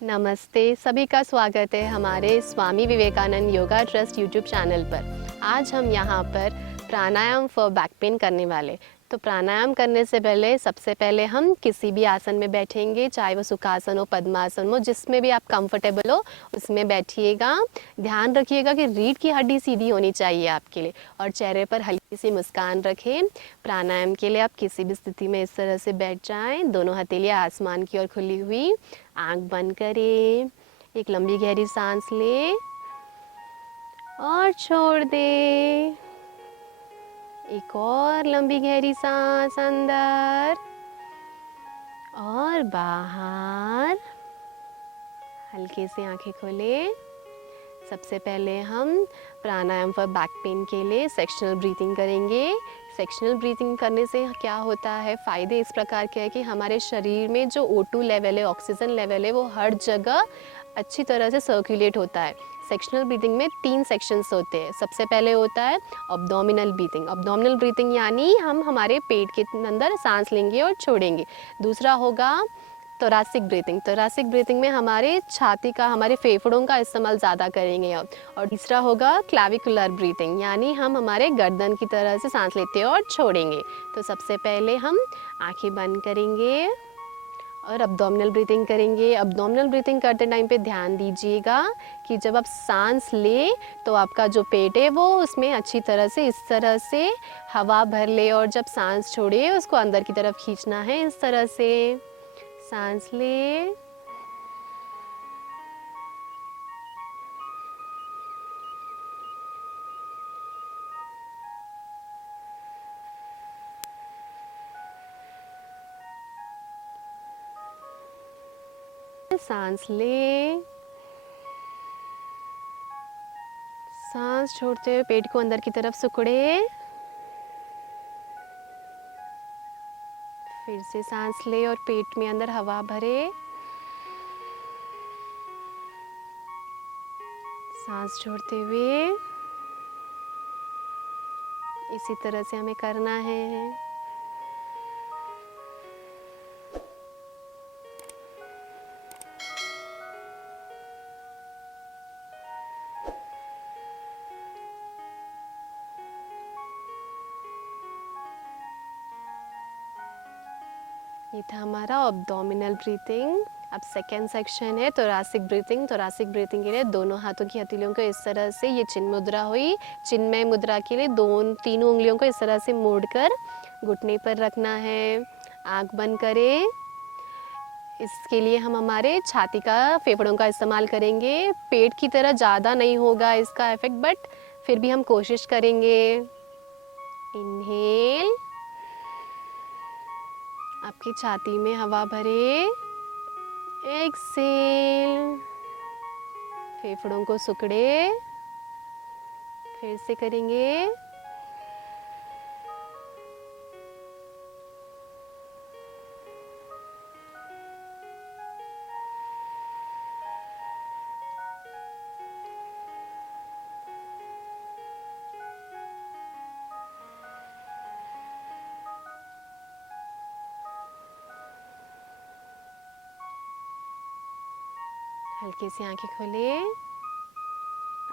नमस्ते, सभी का स्वागत है हमारे Swami Vivekananda yoga trust YouTube channel पर। आज हम यहाँ पर प्राणायाम फॉर बैक पेन करने वाले। तो प्राणायाम करने से पहले सबसे पहले हम किसी भी आसन में बैठेंगे, चाहे वो सुखासन हो, पद्मासन हो, जिसमें भी आप कंफर्टेबल हो उसमें बैठिएगा। ध्यान रखिएगा कि रीढ़ की हड्डी सीधी होनी चाहिए आपके लिए और चेहरे पर हल्की सी मुस्कान रखें। प्राणायाम के लिए आप किसी भी स्थिति में इस तरह से बैठ जाएं, दोनों हथेलियां आसमान की ओर खुली हुई, आंख बंद करें, एक लंबी गहरी सांस लें और छोड़ दें। एक और लंबी गहरी सांस अंदर और बाहर। हल्के से आंखें खोलें। सबसे पहले हम प्राणायाम फॉर बैक पेन के लिए सेक्शनल ब्रीथिंग करेंगे। सेक्शनल ब्रीथिंग करने से क्या होता है, फ़ायदे इस प्रकार के हैं कि हमारे शरीर में जो O2 लेवल है, ऑक्सीजन लेवल है, वो हर जगह अच्छी तरह से सर्कुलेट होता है। सेक्शनल ब्रीथिंग में 3 सेक्शंस होते हैं। सबसे पहले होता है अब्डोमिनल ब्रीथिंग। अब्डोमिनल ब्रीथिंग यानी हम हमारे पेट के अंदर सांस लेंगे और छोड़ेंगे। दूसरा होगा थोरैसिक ब्रीथिंग। थोरैसिक ब्रीथिंग में हमारे छाती का, हमारे फेफड़ों का इस्तेमाल ज़्यादा करेंगे अब। और तीसरा होगा क्लैविकुलर ब्रीथिंग, यानी हम हमारे गर्दन की तरह से सांस लेते हैं और छोड़ेंगे। तो सबसे पहले हम आंखें बंद करेंगे और अब्डोमिनल ब्रीथिंग करेंगे। अब्डोमिनल ब्रीथिंग करते टाइम पे ध्यान दीजिएगा कि जब आप सांस ले तो आपका जो पेट है वो उसमें अच्छी तरह से इस तरह से हवा भर ले, और जब सांस छोड़े उसको अंदर की तरफ खींचना है इस तरह से। सांस ले, सांस ले, सांस छोड़ते हुए पेट को अंदर की तरफ सिकुड़े। फिर से सांस ले और पेट में अंदर हवा भरे। सांस छोड़ते हुए इसी तरह से हमें करना है। ये था हमारा अब्डोमिनल ब्रीथिंग। अब सेकेंड सेक्शन है थोरैसिक ब्रीथिंग। थोरैसिक ब्रीथिंग के लिए दोनों हाथों की हथेलियों को इस तरह से, ये चिन्ह मुद्रा हुई, चिन्मय मुद्रा के लिए तीनों उंगलियों को इस तरह से मोड़कर घुटने पर रखना है। आंख बंद करें। इसके लिए हम हमारे छाती का, फेफड़ों का इस्तेमाल करेंगे। पेट की तरह ज़्यादा नहीं होगा इसका इफेक्ट, बट फिर भी हम कोशिश करेंगे। इनहेल, आपकी छाती में हवा भरे। एक्सेल, फेफड़ों को सुकड़े। फिर से करेंगे। हल्के से आंखें खोले।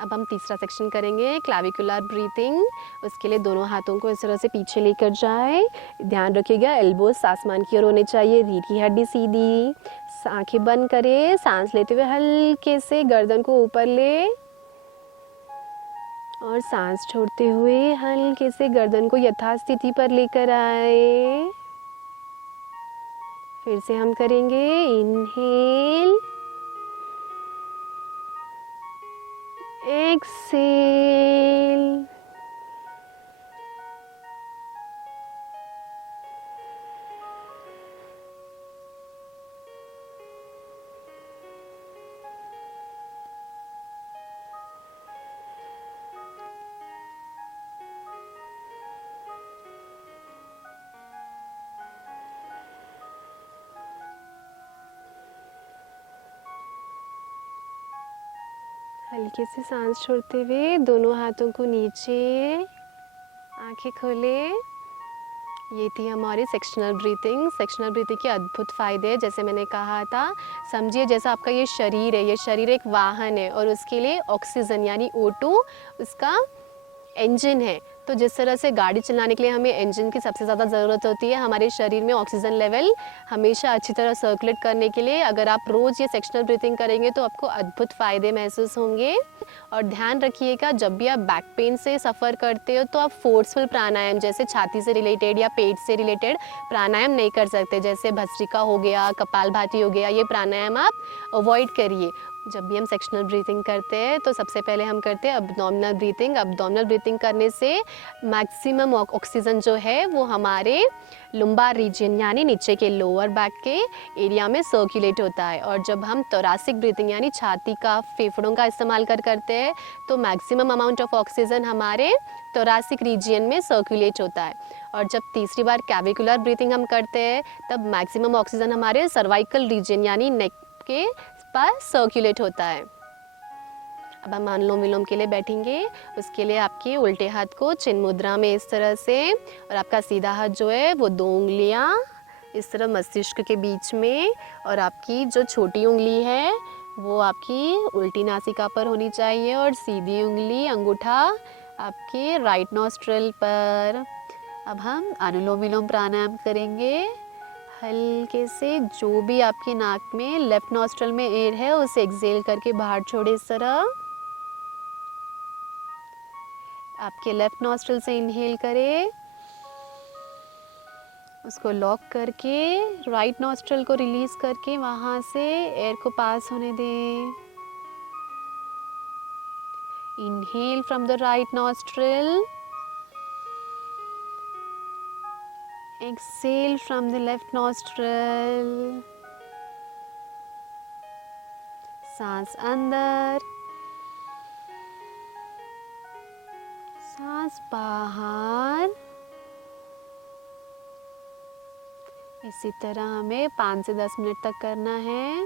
अब हम तीसरा सेक्शन करेंगे क्लैविकुलर ब्रीथिंग। उसके लिए दोनों हाथों को इस तरह से पीछे लेकर जाए। ध्यान रखिएगा एल्बोस आसमान की ओर होने चाहिए, रीढ़ की हड्डी सीधी। आंखें बंद करें। सांस लेते हुए हल्के से गर्दन को ऊपर ले और सांस छोड़ते हुए हल्के से गर्दन को यथास्थिति पर लेकर आए। फिर से हम करेंगे। Inhale, exhale. हल्के से सांस छोड़ते हुए दोनों हाथों को नीचे, आंखें खोले ये थी हमारी सेक्शनल ब्रीथिंग। सेक्शनल ब्रीथिंग के अद्भुत फ़ायदे हैं, जैसे मैंने कहा था। समझिए जैसा आपका ये शरीर है, ये शरीर एक वाहन है और उसके लिए ऑक्सीजन यानी O2 उसका इंजन है। तो जिस तरह से गाड़ी चलाने के लिए हमें इंजन की सबसे ज़्यादा ज़रूरत होती है, हमारे शरीर में ऑक्सीजन लेवल हमेशा अच्छी तरह सर्कुलेट करने के लिए अगर आप रोज़ ये सेक्शनल ब्रीथिंग करेंगे तो आपको अद्भुत फ़ायदे महसूस होंगे। और ध्यान रखिएगा, जब भी आप बैक पेन से सफ़र करते हो तो आप फोर्सफुल प्राणायाम जैसे छाती से रिलेटेड या पेट से रिलेटेड प्राणायाम नहीं कर सकते, जैसे भस्त्रिका हो गया, कपालभाति हो गया, ये प्राणायाम आप अवॉइड करिए। जब भी हम सेक्शनल ब्रीथिंग करते हैं तो सबसे पहले हम करते हैं अब्डोमिनल ब्रीथिंग। अब्डोमिनल ब्रीथिंग करने से मैक्सिमम ऑक्सीजन जो है वो हमारे लुम्बार रीजन यानी नीचे के लोअर बैक के एरिया में सर्कुलेट होता है। और जब हम थोरैसिक ब्रीथिंग यानी छाती का फेफड़ों का इस्तेमाल करते हैं तो मैक्सिमम अमाउंट ऑफ ऑक्सीजन हमारे थोरैसिक रीजन में सर्कुलेट होता है। और जब तीसरी बार कैविकुलर ब्रीथिंग हम करते हैं तब मैक्सिमम ऑक्सीजन हमारे सर्वाइकल रीजन यानी नेक के पास सर्कुलेट होता है। अब हम अनुलोम विलोम के लिए बैठेंगे। उसके लिए आपके उल्टे हाथ को चिन्ह मुद्रा में इस तरह से, और आपका सीधा हाथ जो है वो 2 उंगलियां इस तरह मस्तिष्क के बीच में, और आपकी जो छोटी उंगली है वो आपकी उल्टी नासिका पर होनी चाहिए और सीधी उंगली अंगूठा आपके राइट नॉस्ट्रिल पर। अब हम अनुलोम विलोम प्राणायाम करेंगे। हल्के से जो भी आपकी नाक में लेफ्ट नॉस्ट्रल में एयर है उसे एक्सेल करके बाहर छोड़े इस तरह। आपके लेफ्ट नॉस्ट्रल से इनहेल करें, उसको लॉक करके राइट नॉस्ट्रल को रिलीज करके वहां से एयर को पास होने दें। Inhale from the right nostril, exhale from the left nostril। सांस अंदर, सांस बाहर। इसी तरह हमें 5 से 10 मिनट तक करना है।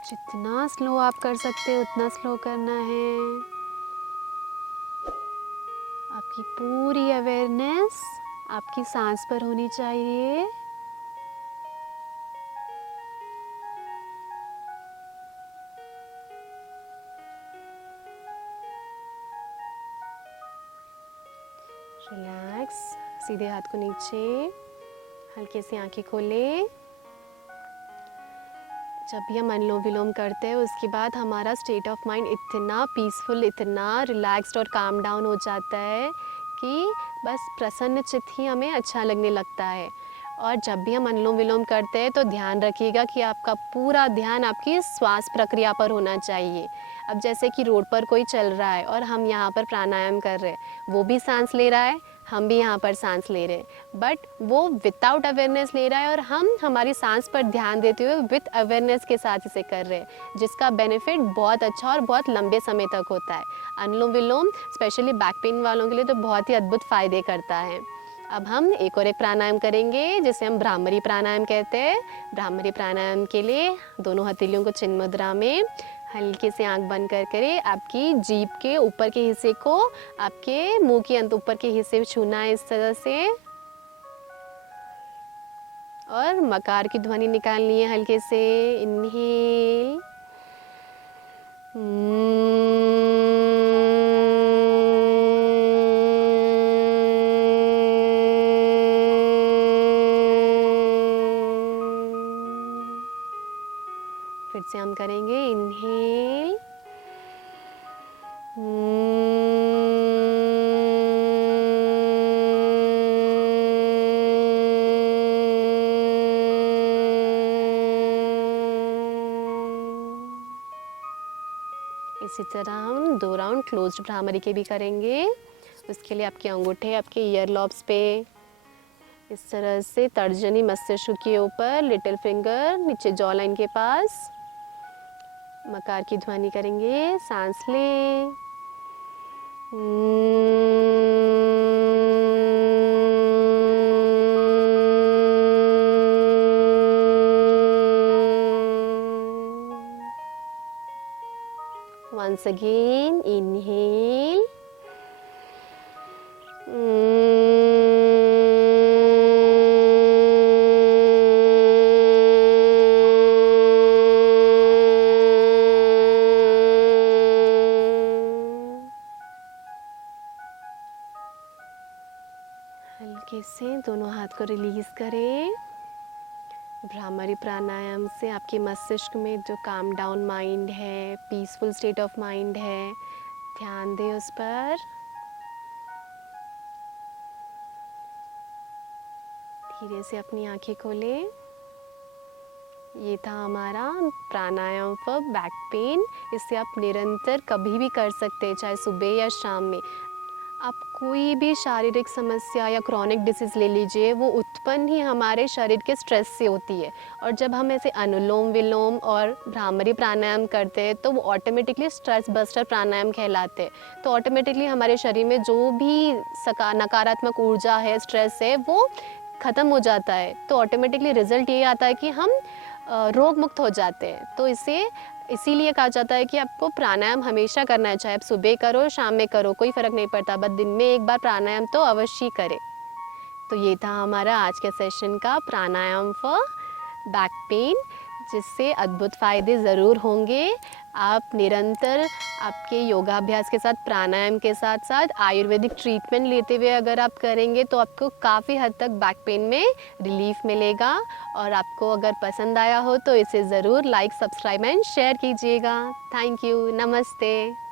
जितना स्लो आप कर सकते हैं उतना स्लो करना है। आपकी पूरी अवेयरनेस आपकी सांस पर होनी चाहिए। रिलैक्स, सीधे हाथ को नीचे, हल्के से आंखें खोलें। जब भी हम अनुलोम विलोम करते हैं उसके बाद हमारा स्टेट ऑफ माइंड इतना पीसफुल, इतना रिलैक्स्ड और काम डाउन हो जाता है कि बस प्रसन्न चित्त ही हमें अच्छा लगने लगता है। और जब भी हम अनुलोम विलोम करते हैं तो ध्यान रखिएगा कि आपका पूरा ध्यान आपकी श्वास प्रक्रिया पर होना चाहिए। अब जैसे कि रोड पर कोई चल रहा है और हम यहाँ पर प्राणायाम कर रहे हैं, वो भी सांस ले रहा है, हम भी यहाँ पर सांस ले रहे हैं, बट वो विदाउट अवेयरनेस ले रहा है और हम हमारी सांस पर ध्यान देते हुए विथ अवेयरनेस के साथ इसे कर रहे हैं, जिसका बेनिफिट बहुत अच्छा और बहुत लंबे समय तक होता है। अनुलोम विलोम स्पेशली बैक पेन वालों के लिए तो बहुत ही अद्भुत फ़ायदे करता है। अब हम एक और एक प्राणायाम करेंगे जिसे हम भ्रामरी प्राणायाम कहते हैं। भ्रामरी प्राणायाम के लिए दोनों हथेलियों को चिन्ह मुद्रा में हल्के से आंख बंद कर करें। आपकी जीभ के ऊपर के हिस्से को आपके मुंह के अंत ऊपर के हिस्से में छूना है इस तरह से, और मकार की ध्वनि निकालनी है हल्के से। इनहेल, फिर से हम करेंगे इनहेल, इसी तरह हम 2 राउंड क्लोज्ड भ्रामरी के भी करेंगे। उसके लिए आपके अंगूठे आपके ईयर लॉब्स पे इस तरह से तर्जनी मस्तिष्क के ऊपर, लिटिल फिंगर नीचे जॉ लाइन के पास मकार की ध्वनि करेंगे। सांस लें, Once again, inhale. हल्के से दोनों हाथ को रिलीज करें। भ्रामरी प्राणायाम से आपके मस्तिष्क में जो काम डाउन माइंड है, पीसफुल स्टेट ऑफ माइंड है, ध्यान दें उस पर। धीरे से अपनी आंखें खोलें। ये था हमारा प्राणायाम फॉर बैक पेन। इसे आप निरंतर कभी भी कर सकते हैं, चाहे सुबह या शाम में। आप कोई भी शारीरिक समस्या या क्रॉनिक डिसीज़ ले लीजिए, वो उत्पन्न ही हमारे शरीर के स्ट्रेस से होती है। और जब हम ऐसे अनुलोम विलोम और भ्रामरी प्राणायाम करते हैं तो वो ऑटोमेटिकली स्ट्रेस बस्टर प्राणायाम कहलाते हैं। तो ऑटोमेटिकली हमारे शरीर में जो भी नकारात्मक ऊर्जा है, स्ट्रेस है, वो ख़त्म हो जाता है। तो ऑटोमेटिकली रिज़ल्ट ये आता है कि हम रोग मुक्त हो जाते हैं। तो इसीलिए कहा जाता है कि आपको प्राणायाम हमेशा करना है, चाहे आप सुबह करो शाम में करो, कोई फ़र्क नहीं पड़ता, बस दिन में एक बार प्राणायाम तो अवश्य करें। तो ये था हमारा आज के सेशन का प्राणायाम फॉर बैक पेन, जिससे अद्भुत फ़ायदे ज़रूर होंगे। आप निरंतर आपके योगाभ्यास के साथ, प्राणायाम के साथ साथ आयुर्वेदिक ट्रीटमेंट लेते हुए अगर आप करेंगे तो आपको काफ़ी हद तक बैक पेन में रिलीफ मिलेगा। और आपको अगर पसंद आया हो तो इसे ज़रूर लाइक, सब्सक्राइब एंड शेयर कीजिएगा। Thank you. नमस्ते।